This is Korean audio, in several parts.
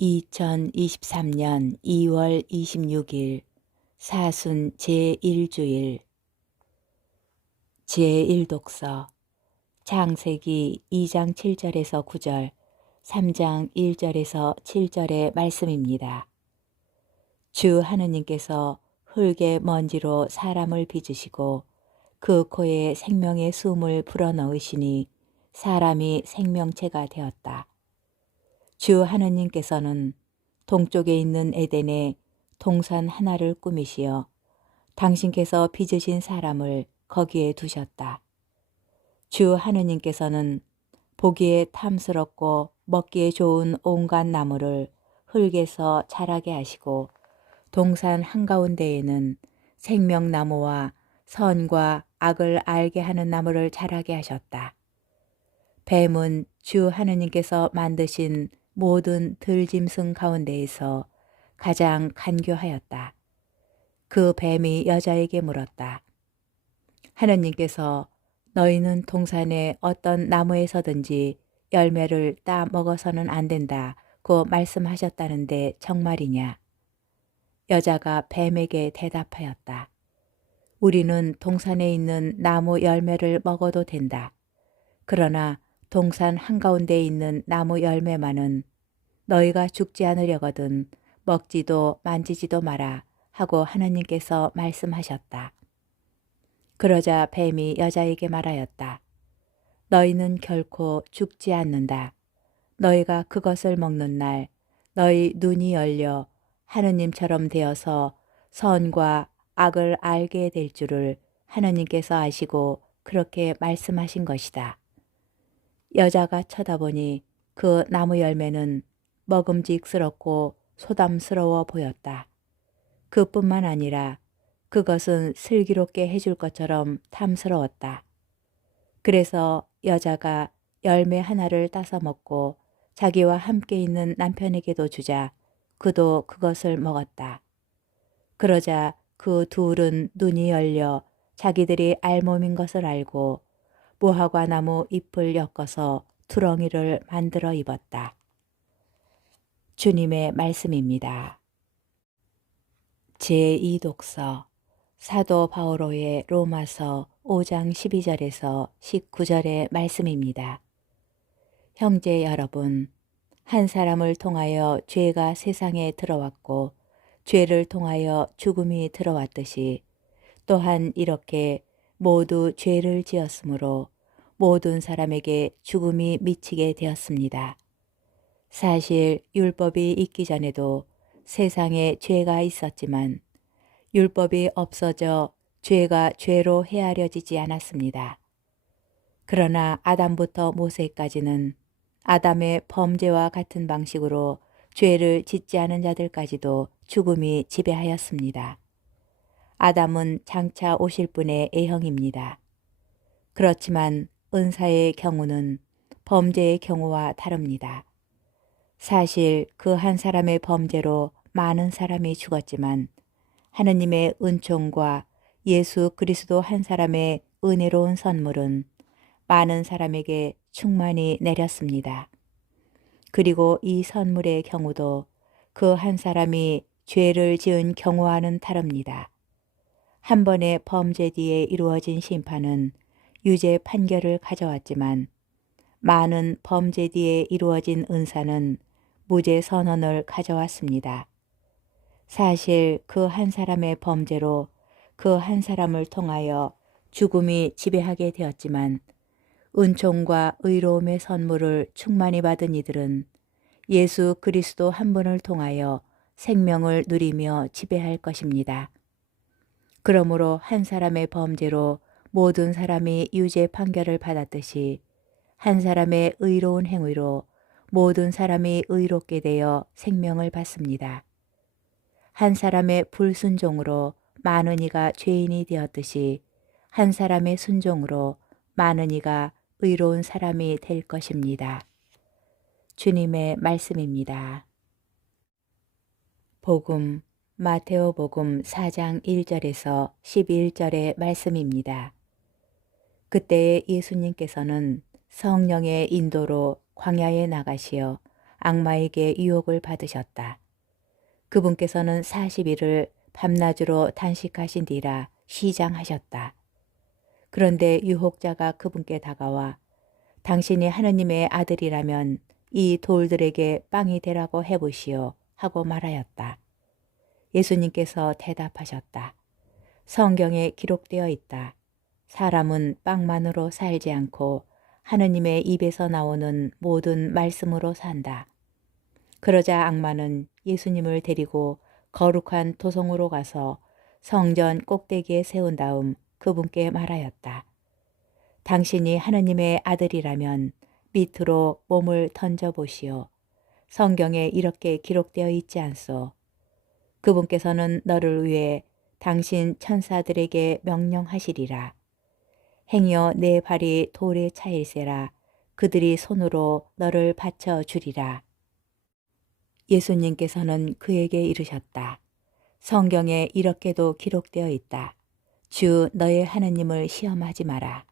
2023년 2월 26일 사순 제1주일 제1독서 창세기 2장 7절에서 9절, 3장 1절에서 7절의 말씀입니다. 주 하느님께서 흙의 먼지로 사람을 빚으시고 그 코에 생명의 숨을 불어넣으시니 사람이 생명체가 되었다. 주 하느님께서는 동쪽에 있는 에덴에 동산 하나를 꾸미시어 당신께서 빚으신 사람을 거기에 두셨다. 주 하느님께서는 보기에 탐스럽고 먹기에 좋은 온갖 나무를 흙에서 자라게 하시고 동산 한가운데에는 생명나무와 선과 악을 알게 하는 나무를 자라게 하셨다. 뱀은 주 하느님께서 만드신 모든 들짐승 가운데에서 가장 간교하였다. 그 뱀이 여자에게 물었다. 하느님께서 너희는 동산의 어떤 나무에서든지 열매를 따 먹어서는 안 된다고 말씀하셨다는데 정말이냐? 여자가 뱀에게 대답하였다. 우리는 동산에 있는 나무 열매를 먹어도 된다. 그러나 동산 한가운데 있는 나무 열매만은 너희가 죽지 않으려거든 먹지도 만지지도 마라 하고 하느님께서 말씀하셨다. 그러자 뱀이 여자에게 말하였다. 너희는 결코 죽지 않는다. 너희가 그것을 먹는 날 너희 눈이 열려 하느님처럼 되어서 선과 악을 알게 될 줄을 하느님께서 아시고 그렇게 말씀하신 것이다. 여자가 쳐다보니 그 나무 열매는 먹음직스럽고 소담스러워 보였다. 그뿐만 아니라 그것은 슬기롭게 해줄 것처럼 탐스러웠다. 그래서 여자가 열매 하나를 따서 먹고 자기와 함께 있는 남편에게도 주자 그도 그것을 먹었다. 그러자 그 둘은 눈이 열려 자기들이 알몸인 것을 알고 무화과 나무 잎을 엮어서 두렁이를 만들어 입었다. 주님의 말씀입니다. 제2독서 사도 바오로의 로마서 5장 12절에서 19절의 말씀입니다. 형제 여러분, 한 사람을 통하여 죄가 세상에 들어왔고 죄를 통하여 죽음이 들어왔듯이 또한 이렇게 모두 죄를 지었으므로 모든 사람에게 죽음이 미치게 되었습니다. 사실 율법이 있기 전에도 세상에 죄가 있었지만 율법이 없어져 죄가 죄로 헤아려지지 않았습니다. 그러나 아담부터 모세까지는 아담의 범죄와 같은 방식으로 죄를 짓지 않은 자들까지도 죽음이 지배하였습니다. 아담은 장차 오실 분의 애형입니다. 그렇지만 은사의 경우는 범죄의 경우와 다릅니다. 사실 그 한 사람의 범죄로 많은 사람이 죽었지만 하느님의 은총과 예수 그리스도 한 사람의 은혜로운 선물은 많은 사람에게 충만히 내렸습니다. 그리고 이 선물의 경우도 그 한 사람이 죄를 지은 경우와는 다릅니다. 한 번의 범죄 뒤에 이루어진 심판은 유죄 판결을 가져왔지만 많은 범죄 뒤에 이루어진 은사는 무죄 선언을 가져왔습니다. 사실 그 한 사람의 범죄로 그 한 사람을 통하여 죽음이 지배하게 되었지만 은총과 의로움의 선물을 충만히 받은 이들은 예수 그리스도 한 분을 통하여 생명을 누리며 지배할 것입니다. 그러므로 한 사람의 범죄로 모든 사람이 유죄 판결을 받았듯이 한 사람의 의로운 행위로 모든 사람이 의롭게 되어 생명을 받습니다. 한 사람의 불순종으로 많은 이가 죄인이 되었듯이 한 사람의 순종으로 많은 이가 의로운 사람이 될 것입니다. 주님의 말씀입니다. 복음 마테오복음 4장 1절에서 11절의 말씀입니다. 그때에 예수님께서는 성령의 인도로 광야에 나가시어 악마에게 유혹을 받으셨다. 그분께서는 40일을 밤낮으로 단식하신뒤라 시장하셨다. 그런데 유혹자가 그분께 다가와 당신이 하느님의 아들이라면 이 돌들에게 빵이 되라고 해보시오 하고 말하였다. 예수님께서 대답하셨다. 성경에 기록되어 있다. 사람은 빵만으로 살지 않고 하느님의 입에서 나오는 모든 말씀으로 산다. 그러자 악마는 예수님을 데리고 거룩한 도성으로 가서 성전 꼭대기에 세운 다음 그분께 말하였다. 당신이 하느님의 아들이라면 밑으로 몸을 던져보시오. 성경에 이렇게 기록되어 있지 않소. 그분께서는 너를 위해 당신 천사들에게 명령하시리라. 행여 내 발이 돌에 차일세라. 그들이 손으로 너를 받쳐주리라. 예수님께서는 그에게 이르셨다. 성경에 이렇게도 기록되어 있다. 주 너의 하느님을 시험하지 마라.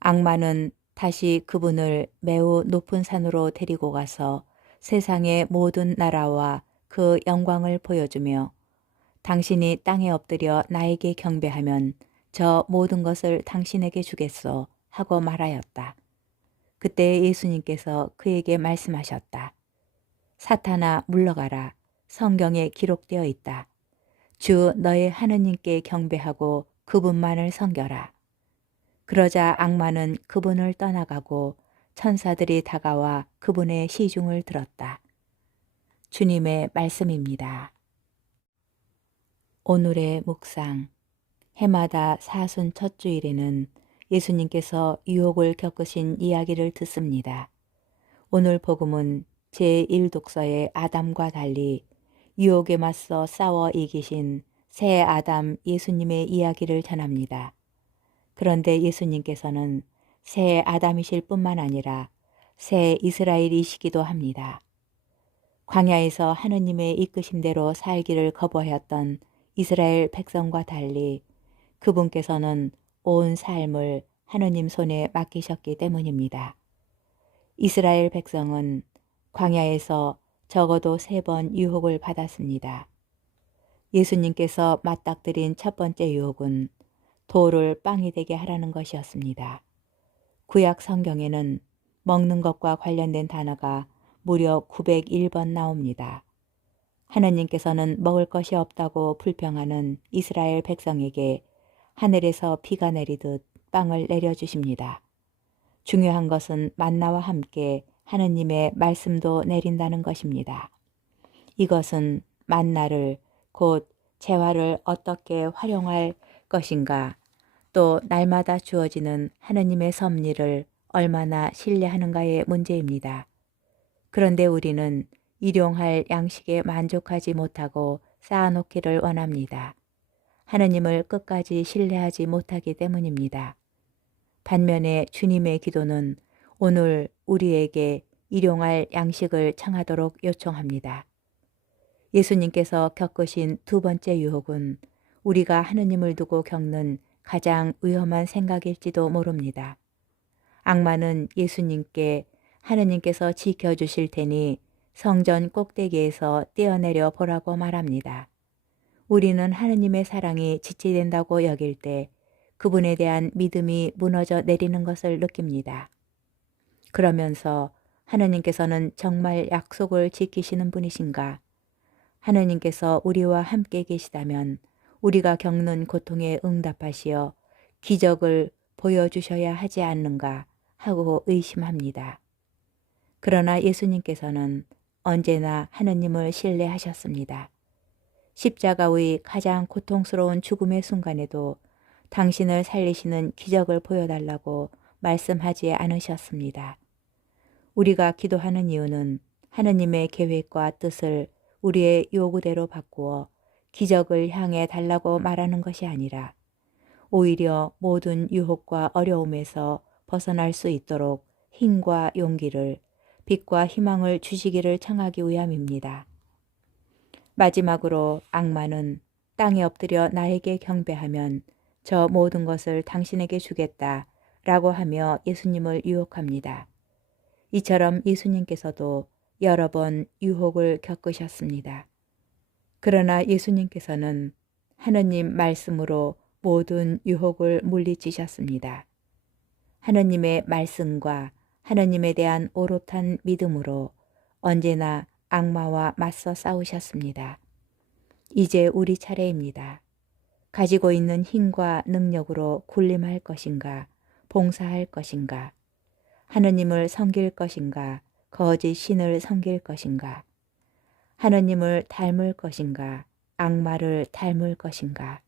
악마는 다시 그분을 매우 높은 산으로 데리고 가서 세상의 모든 나라와 그 영광을 보여주며 당신이 땅에 엎드려 나에게 경배하면 저 모든 것을 당신에게 주겠소 하고 말하였다. 그때 예수님께서 그에게 말씀하셨다. 사탄아 물러가라. 성경에 기록되어 있다. 주 너의 하느님께 경배하고 그분만을 섬겨라. 그러자 악마는 그분을 떠나가고 천사들이 다가와 그분의 시중을 들었다. 주님의 말씀입니다. 오늘의 묵상. 해마다 사순 첫 주일에는 예수님께서 유혹을 겪으신 이야기를 듣습니다. 오늘 복음은 제1독서의 아담과 달리 유혹에 맞서 싸워 이기신 새 아담 예수님의 이야기를 전합니다. 그런데 예수님께서는 새 아담이실 뿐만 아니라 새 이스라엘이시기도 합니다. 광야에서 하느님의 이끄심대로 살기를 거부하였던 이스라엘 백성과 달리 그분께서는 온 삶을 하느님 손에 맡기셨기 때문입니다. 이스라엘 백성은 광야에서 적어도 3번 유혹을 받았습니다. 예수님께서 맞닥뜨린 첫 번째 유혹은 돌을 빵이 되게 하라는 것이었습니다. 구약 성경에는 먹는 것과 관련된 단어가 무려 901번 나옵니다. 하느님께서는 먹을 것이 없다고 불평하는 이스라엘 백성에게 하늘에서 비가 내리듯 빵을 내려주십니다. 중요한 것은 만나와 함께 하느님의 말씀도 내린다는 것입니다. 이것은 만나를 곧 재화를 어떻게 활용할 것인가, 또 날마다 주어지는 하느님의 섭리를 얼마나 신뢰하는가의 문제입니다. 그런데 우리는 일용할 양식에 만족하지 못하고 쌓아놓기를 원합니다. 하느님을 끝까지 신뢰하지 못하기 때문입니다. 반면에 주님의 기도는 오늘 우리에게 일용할 양식을 청하도록 요청합니다. 예수님께서 겪으신 두 번째 유혹은 우리가 하느님을 두고 겪는 가장 위험한 생각일지도 모릅니다. 악마는 예수님께 하느님께서 지켜주실 테니 성전 꼭대기에서 뛰어내려 보라고 말합니다. 우리는 하느님의 사랑이 지체된다고 여길 때 그분에 대한 믿음이 무너져 내리는 것을 느낍니다. 그러면서 하느님께서는 정말 약속을 지키시는 분이신가? 하느님께서 우리와 함께 계시다면 우리가 겪는 고통에 응답하시어 기적을 보여주셔야 하지 않는가 하고 의심합니다. 그러나 예수님께서는 언제나 하느님을 신뢰하셨습니다. 십자가의 가장 고통스러운 죽음의 순간에도 당신을 살리시는 기적을 보여달라고 말씀하지 않으셨습니다. 우리가 기도하는 이유는 하느님의 계획과 뜻을 우리의 요구대로 바꾸어 기적을 향해 달라고 말하는 것이 아니라 오히려 모든 유혹과 어려움에서 벗어날 수 있도록 힘과 용기를, 빛과 희망을 주시기를 청하기 위함입니다. 마지막으로 악마는 땅에 엎드려 나에게 경배하면 저 모든 것을 당신에게 주겠다 라고 하며 예수님을 유혹합니다. 이처럼 예수님께서도 여러 번 유혹을 겪으셨습니다. 그러나 예수님께서는 하느님 말씀으로 모든 유혹을 물리치셨습니다. 하느님의 말씀과 하느님에 대한 오롯한 믿음으로 언제나 악마와 맞서 싸우셨습니다. 이제 우리 차례입니다. 가지고 있는 힘과 능력으로 군림할 것인가, 봉사할 것인가, 하느님을 섬길 것인가, 거짓 신을 섬길 것인가, 하느님을 닮을 것인가, 악마를 닮을 것인가,